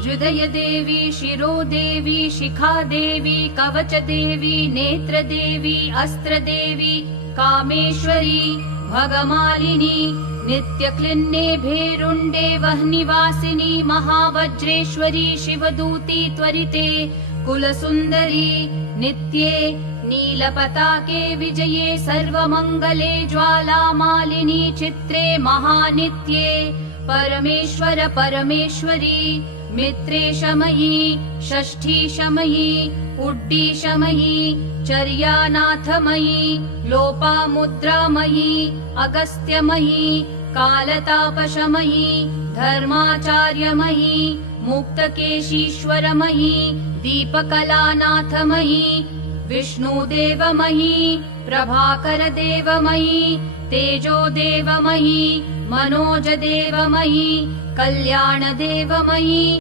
हृदय देवी, शिरो देवी, शिखा देवी, कवच देवी, नेत्र देवी, अस्त्र देवी, कामेश्वरी, भगमालिनी, नित्यक्लिन्ने भेरुण्डे वह्निवासिनी, महावज्रेश्वरी, शिवदूती त्वरिते, कुलसुन्दरी, नित्ये नीलपताके विजये, सर्वमङ्गले, ज्वालामालिनी, चित्रे महानित्ये, परमेश्वर परमेश्वरी, मित्रेशमयी, षष्ठीशमयी, उड्डीशमयी, चर्यानाथमयी, लोपामुद्रामयी, अगस्त्यमयी, कालतापशमयी, धर्माचार्यमयी, मुक्तकेशीश्वरमयी, दीपकलानाथमयी, विष्णुदेवमयी, प्रभाकरदेवमयी, तेजोदेवमयी, मनोजदेवमयी, कल्याणदेवमयी।